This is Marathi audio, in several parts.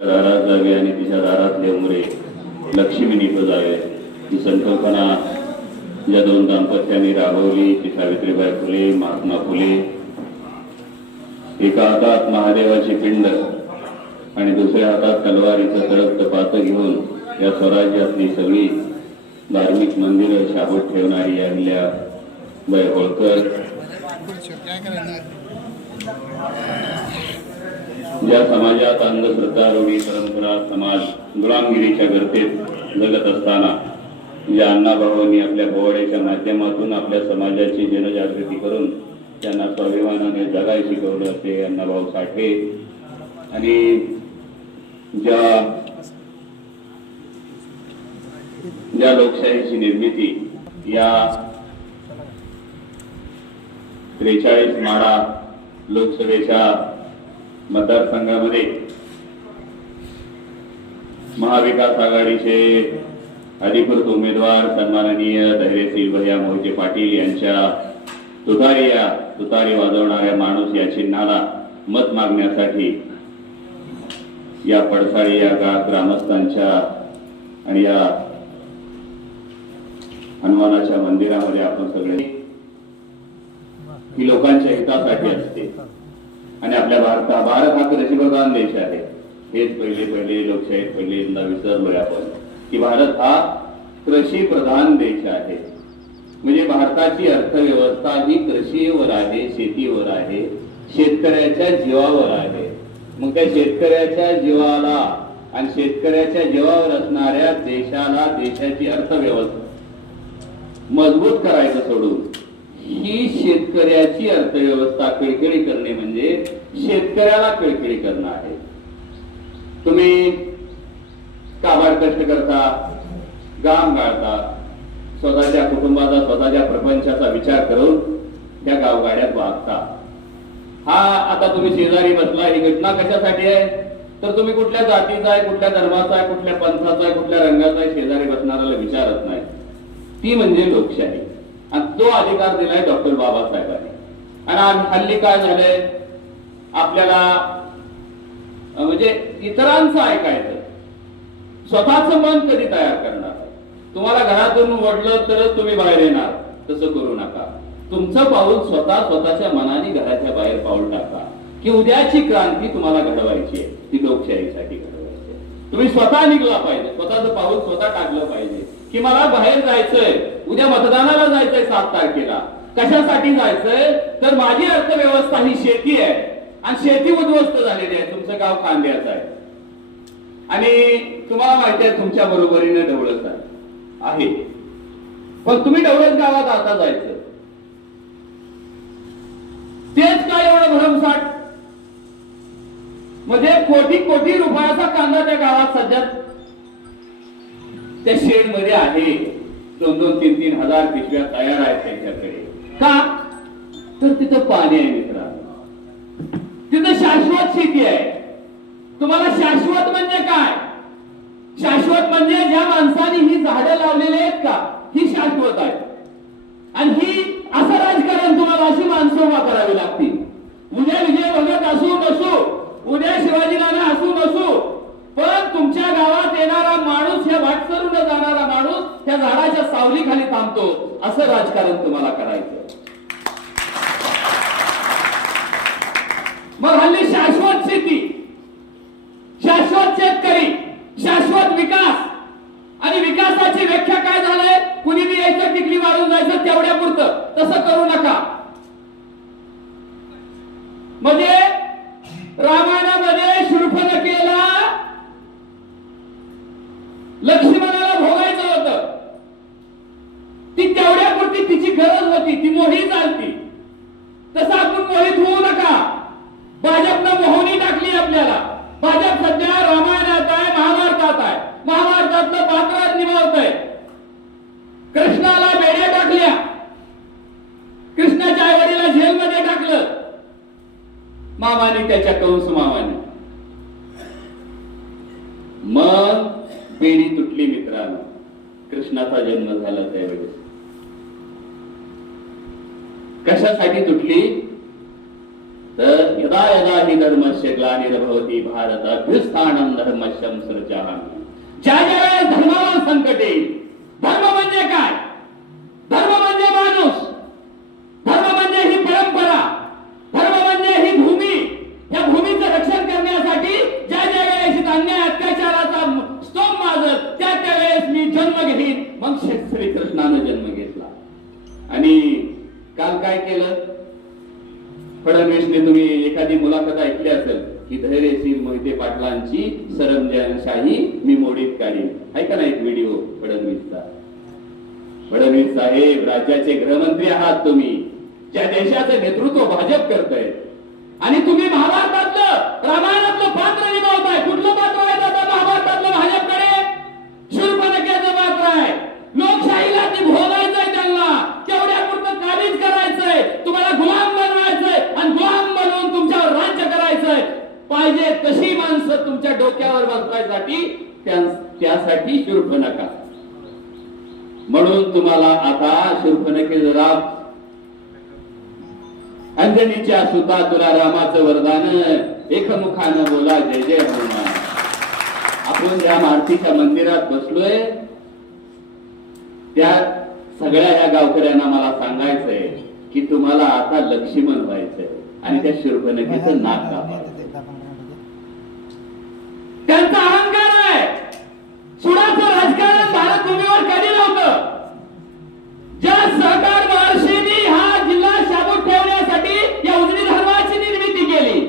दारात जावे आणि तिच्या दारातले उमरे लक्ष्मीनी जावे ही संकल्पना ज्या दोन दाम्पत्यांनी राबवली. ती सावित्रीबाई फुले महात्मा फुले. एका हातात महादेवाची पिंड आणि दुसऱ्या हातात तलवारीचं तळप पात घेऊन या स्वराज्यातली सगळी धार्मिक मंदिरं शाबूत ठेवणारी अहिल्या बाई होळकर ज्या समाजात अंधश्रद्धा रूढी परंपरा समाज गुलामगिरीच्या गर्तेत जगत असताना ज्या अण्णाभावांनी आपल्या पोवाड्याच्या माध्यमातून आपल्या समाजाची जनजागृती करून त्यांना स्वाभिमानाने जगाय शिकवलं ते अण्णाभाऊ साठे आणि ज्या ज्या लोकशाहीची निर्मिती या त्रेचाळीस माळा लोकसभेच्या मतदारसंघामध्ये महाविकास आघाडीचे अधिकृत उमेदवार सन्माननीय धैर्यसिंह भैया मोहिते पाटील यांच्या तुतारी या तुतारी वाजवणाऱ्या माणूस या चिन्हाला मत मागण्यासाठी या पडसाळी या गा ग्रामस्थांच्या आणि या हनुमानाच्या मंदिरामध्ये आपण सगळे ही लोकांच्या हितासाठी असते. आणि आपल्या भारत भारत हा कृषीप्रधान देश आहे. हेच पहिले पहिले लोकशाहीत पहिल्यांदा विसरलोय आपण की भारत हा कृषी प्रधान देश आहे. म्हणजे भारताची अर्थव्यवस्था ही कृषीवर आहे शेतीवर आहे शेतकऱ्याच्या जीवावर आहे. मग त्या शेतकऱ्याच्या जीवाला आणि शेतकऱ्याच्या जीवावर असणाऱ्या देशाला देशाची अर्थव्यवस्था मजबूत करायचं सोडून ही शेतकऱ्याची अर्थव्यवस्था किळकिळी करणे म्हणजे शेतकऱ्याला खिळखिळी करणं आहे. तुम्ही काबाड कष्ट करता गाम गाळता स्वतःच्या कुटुंबाचा स्वतःच्या प्रपंचाचा विचार करून त्या गावगाड्यात वागता. हा आता तुम्ही शेजारी बसला ही घटना कशासाठी आहे? तर तुम्ही कुठल्या जातीचा आहे कुठल्या धर्माचा आहे कुठल्या पंथाचा आहे कुठल्या रंगाचा आहे शेजारी बसणाऱ्याला विचारत नाही. ती म्हणजे लोकशाही. आणि तो अधिकार दिलाय डॉक्टर बाबासाहेबांनी. आणि हल्ली काय झालंय? आपल्याला म्हणजे इतरांचं ऐकायचं. स्वतःच मन कधी तयार करणार? तुम्हाला घरातून वडलं तरच तुम्ही बाहेर येणार. तसं करू नका. तुमचं पाऊल स्वतः स्वतःच्या मनाने घराच्या बाहेर पाऊल टाका. की उद्याची क्रांती तुम्हाला घडवायची आहे. ती लोकशाहीसाठी घडवायची तुम्ही स्वतः निघला पाहिजे. स्वतःचं पाऊल स्वतः टाकलं पाहिजे. की मला बाहेर जायचंय. उद्या मतदानाला जायचंय सात तारखेला. कशासाठी जायचंय? तर माझी अर्थव्यवस्था ही शेती आहे. आणि शेती उद्ध्वस्त झालेली आहे. तुमचं गाव कांद्याचं आहे. आणि तुम्हाला माहिती आहे तुमच्या बरोबरीने ढवळत आहे. पण तुम्ही ढवळत गावात आता जायचं. तेच काय एवढं भरमसाठ? म्हणजे कोटी कोटी रुपयाचा कांदा त्या गावात सध्या त्या शेडमध्ये आहे. दोन दोन तीन तीन हजार पिशव्या तयार आहेत त्यांच्याकडे. का? तर तिथं पाणी आहे मित्रांनो. तिथं शाश्वत शेती आहे. तुम्हाला शाश्वत म्हणजे काय? शाश्वत म्हणजे ज्या माणसाने ही झाडं लावलेली आहेत का? ही शाश्वत आहे आणि ही असं राजकारण तुम्हाला अशी माणसं उभा करावी लागतील उद्या विजय भगत असू नसू उद्या शिवाजी राणे असू नसू पण तुमच्या गावात येणारा माणूस ह्या वाटसरून जाणारा माणूस त्या झाडाच्या सावलीखाली थांबतो असं राजकारण तुम्हाला करायचं. मग हल्ली शाश्वत शेती शाश्वत शेतकरी शाश्वत विकास आणि विकासाची व्याख्या काय झालंय कुणी बी यायचं टिकली मारून जायचं तेवढ्या पुरतं तसं करू नका म्हणजे रामायणामध्ये शूर्पणखेला लक्ष्मणाला भोगायचं होतं ती तेवढ्या पुरती तिची गरज होती ती मोही चालती. तसं आपण मोहित होऊ नका. भाजपनं मोहनी टाकली आपल्याला. भाजप सध्या रामायणात आहे महाभारतात आहे. महाभारतातलं पात्र निभावत आहे. कृष्णाला बेड्या टाकल्या. कृष्णाच्या आईवडीला झेलमध्ये टाकलं. मामाने त्याच्या कंस मामाने. मग बेडी तुटली मित्रांनो. कृष्णाचा जन्म झाला त्यावेळेस. कशासाठी तुटली? तर यदा यदा हि धर्मस्य ग्लानिर्भवती भारत अभ्युस्थानम धर्मश्यम सृजामि ज्या ज्या वेळेस धर्मावर संकट येईल धर्म म्हणजे काय धर्म म्हणजे माणूस धर्म म्हणजे ही परंपरा धर्म म्हणजे ही भूमी या भूमीचं रक्षण करण्यासाठी ज्या ज्या वेळेस इथं अन्याय अत्याचाराचा स्तोम माजत त्या त्या वेळेस मी जन्म घेईन मग श्री- श्रीकृष्णानं जन्म घेतला आणि काल काय केलं फडणवीसने तुम्ही एखादी मुलाखत ऐकली असेल की धैर्यशील मोहिते पाटलांची सरंजानशाही मी मोडीत काढीन. ऐका ना एक व्हिडिओ फडणवीसचा? फडणवीस साहेब राज्याचे गृहमंत्री आहात तुम्ही. ज्या देशाचं नेतृत्व भाजप करताय. आणि तुम्ही महाभारतातलं रामायणातलं पात्र निभावताय कुठलं पात्र आहे दादा महाभारतातलं भाजपकडे शूर्पणखेचं पात्र आहे लोकशाहीला ती भोगायचंय त्यांना तेवढ्या पुरतं काबीज करायचंय तुम्हाला गुलाम बनवायचंय आणि गुलाम बनवून तुमच्यावर राज्य करायचंय पाहिजे तशी माणसं तुमच्या डोक्यावर बसवायसाठी त्या- त्यासाठी शूर्पणखा म्हणून तुम्हाला आता शूर्पणखे जरा अंजनीच्या सुता तुला रामाचं वरदान एकमुखानं बोला जय जय हनुमान. आपण ज्या मारुतीच्या मंदिरात बसलोय त्या सगळ्या या गावकऱ्यांना मला सांगायचंय की तुम्हाला आता लक्ष्मण व्हायचंय आणि त्या शूर्पणखेचं नाक कापायचं त्यांचा अहंकार आहे सुडाचं राजकारण भारत भूमीवर कधी नव्हतं ज्या सहकार महर्षींनी हा जिल्हा शाबूत ठेवण्यासाठी या उजनी धर्माची निर्मिती केली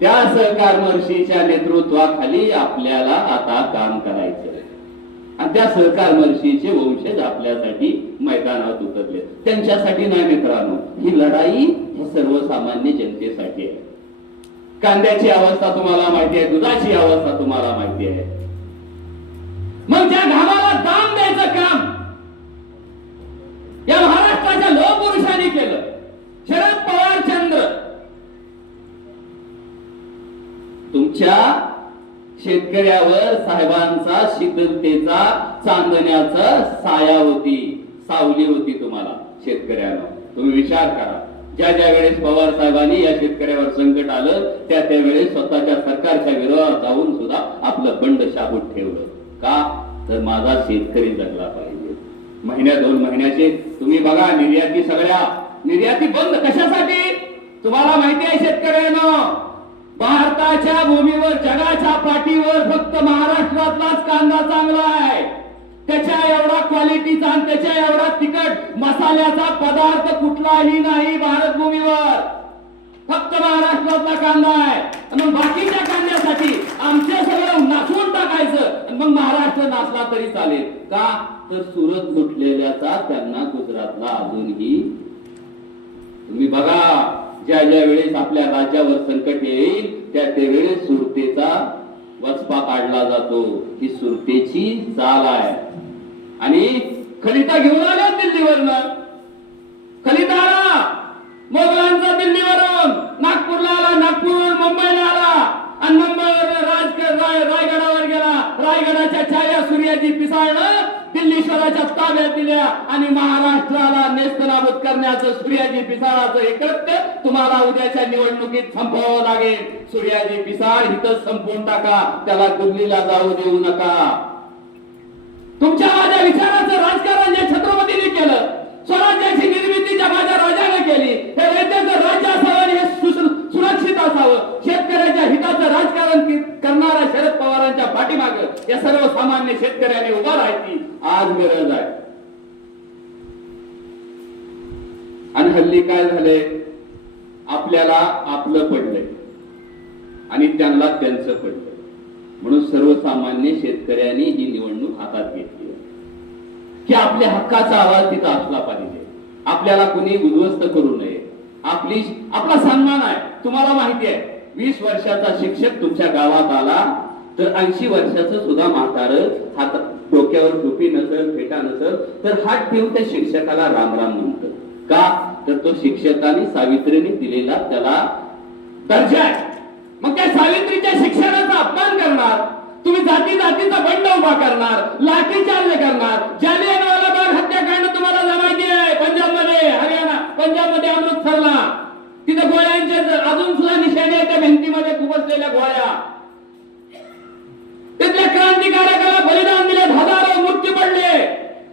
त्या सहकार महर्षीच्या नेतृत्वाखाली आपल्याला आता काम करायचं आणि त्या सहकार महर्षीचे वंशज आपल्यासाठी मैदानात उतरले. त्यांच्यासाठी नाही मित्रांनो ही लढाई ही सर्वसामान्य जनतेसाठी आहे. कांद्याची अवस्था तुम्हाला माहिती आहे दुधाची अवस्था तुम्हाला माहिती आहे. मग त्या घामाला दाम द्यायचं काम या महाराष्ट्राच्या लोकपुरुषांनी केलं. शरद पवार चंद्र. तुमच्या शेतकऱ्यावर साहेबांचा शीतलतेचा चांदण्याचा साया होती सावली होती तुम्हाला शेतकऱ्याला तुम्ही विचार करा. ज्या ज्या वेळेस पवार साहेबांनी या शेतकऱ्यावर संकट आलं त्या त्यावेळेस स्वतःच्या सरकारच्या विरोधात जाऊन सुद्धा आपलं बंड शाबूत ठेवलं. का? तर माझा शेतकरी जगला पाहिजे. महिन्या दोन महिन्याचे तुम्ही बघा निर्याती सगळ्या. निर्याती बंद कशासाठी? तुम्हाला माहिती आहे शेतकऱ्यांना. भारताच्या भूमीवर जगाच्या पाठीवर फक्त महाराष्ट्रातलाच कांदा चांगला आहे. त्याच्या एवढा क्वालिटीचा आणि त्याच्या एवढा तिखट मसाल्याचा पदार्थ कुठलाही नाही भारत भूमीवर फक्त महाराष्ट्रातला कांदा आहे. मग बाकीच्या कांद्यासाठी आमच्या सगळं नाचवून टाकायचं आणि मग महाराष्ट्र नाचला तरी चालेल. का? तर सुरत लुटलेल्याचा त्यांना गुजरातला अजूनही. तुम्ही बघा. ज्या ज्या वेळेस आपल्या राज्यावर संकट येईल त्या त्यावेळेस सुरतेचा वचपा काढला जातो. ही सुरतेची चाल आहे. आणि खलिता घेऊन आल्या दिल्लीवरनं. खलिता आला. मोगलांचा दिल्लीवरून. नागपूरला आला. नागपूरवरून मुंबईला आला. आणि मुंबईवर रायगडावर गेला. रायगडाच्या छाया सूर्याची पिसाळणं दिल्लीश्वराच्या ताब्यात दिल्या आणि महाराष्ट्राला नेस्तनाबूत करण्याचं सूर्याजी पिसाळाचं हे कृत्य तुम्हाला उद्याच्या निवडणुकीत संपवावं लागेल. सूर्याजी पिसाळ हिथं संपवून टाका. त्याला गुल्लीला जाऊ देऊ नका. तुमच्या माझ्या विचाराचं राजकारण जे छत्रपतीने केलं स्वराज्याची निर्मिती ज्या माझ्या राजाने केली हे राज्याचं राज्य असावं आणि हे सुरक्षित असावं. शेतकऱ्याच्या हिताचं राजकारण करणाऱ्या शरद पवारांच्या पाठीमागे. या सर्वसामान्य शेतकऱ्याने उभा राहायची आज गरज आहे. आणि हल्ली काय झालंय? आपल्याला आपलं पडलंय. आणि त्यांना त्यांचं पडलंय. म्हणून सर्वसामान्य शेतकऱ्यांनी ही निवडणूक हातात घेतली की आपल्या हक्काचा आवाज तिथं असला पाहिजे. आपल्याला कुणी उद्ध्वस्त करू नये. आपली आपला सन्मान आहे. तुम्हाला माहिती आहे. वीस वर्षाचा शिक्षक तुमच्या गावात आला. तर ऐंशी वर्षाचं सुद्धा म्हातार हात डोक्यावर टोपी नसल फेटा नसल तर हात ठेवून त्या शिक्षकाला राम राम म्हणत. का? तर तो शिक्षकाने सावित्रीने दिलेला त्याला दर्जा आहे. मग त्या सावित्रीच्या शिक्षणाचा अपमान करणार. तुम्ही जाती जातीचा बंड उभा करणार लाठीचार्ज करणार. जालियानवाला बाग हत्याकांड तुम्हाला जमायची आहे. पंजाबमध्ये हरियाणा पंजाबमध्ये अमृतसरला. तिथे भिंतीमध्ये बसलेल्या गोळ्या तिथल्या क्रांतिकारकाला बलिदान दिले हजारो मृत्यू पडले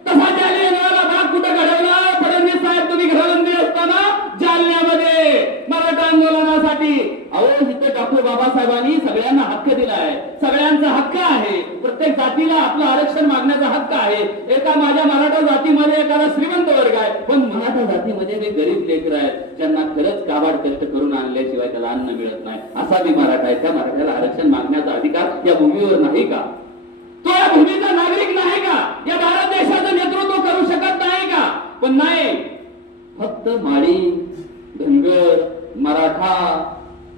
तसा जालियनवाला भाग कुठं घडवला फडणवीस साहेब तुम्ही घरबंदी असताना जालन्यामध्ये मराठा आंदोलनासाठी अहो इथं डॉक्टर बाबासाहेबांनी सगळ्यांना हक्क दिलाय सगळ्यांचा हक्क आहे प्रत्येक जातीला आपलं आरक्षण मागण्याचा हक्क आहे एका माझ्या मराठा जातीमध्ये एखादा श्रीमंत वर्ग आहे पण मराठा जातीमध्ये जे गरीब लेकर आहेत ज्यांना खरंच काबाड कष्ट आणल्याशिवाय त्याला अन्न मिळत नाही. असा मी मराठा आहे. त्या मराठ्याला आरक्षण मागण्याचा अधिकार या भूमीवर नाही का? तो या भूमीचा नागरिक नाही का? या भारत देशाचं नेतृत्व करू शकत नाही का? पण नाही. फक्त माळी धनगर मराठा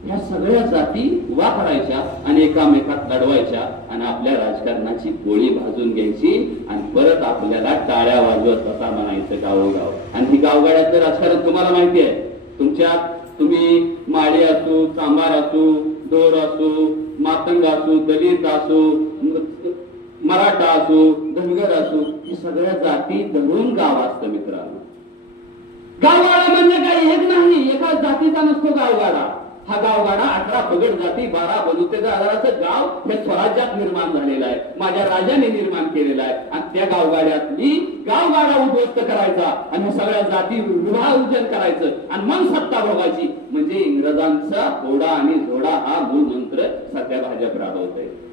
ह्या सगळ्या जाती उभा करायच्या आणि एकामेकात लढवायच्या आणि आपल्या राजकारणाची गोळी भाजून घ्यायची आणि परत आपल्याला टाळ्या वाजवत असा म्हणायचं गावोगाव. आणि ही गावगाड्याचं राजकारण तुम्हाला माहिती आहे. तुमच्या तुम्ही माळी असू चांभार असू दोर असू मातंग असू दलित असू मराठा असू धनगर असू ही सगळ्या जाती धरून गाव असतं मित्रांनो. गावगाडा म्हणजे काय एक नाही एकाच जातीचा नसतो गावगाडा हा गावगाडा अठरा पगड जाती बारा बलुतेचा आधाराचं गाव हे स्वराज्यात निर्माण झालेलं आहे. माझ्या राजाने निर्माण केलेलं आहे. आणि त्या गावगाड्यात मी गावगाडा उद्ध्वस्त करायचा आणि सगळ्या जाती विभाजन करायचं. आणि मग सत्ता भोगायची म्हणजे इंग्रजांचा होडा आणि झोडा हा मूळ मंत्र सध्या भाजप राबवत आहे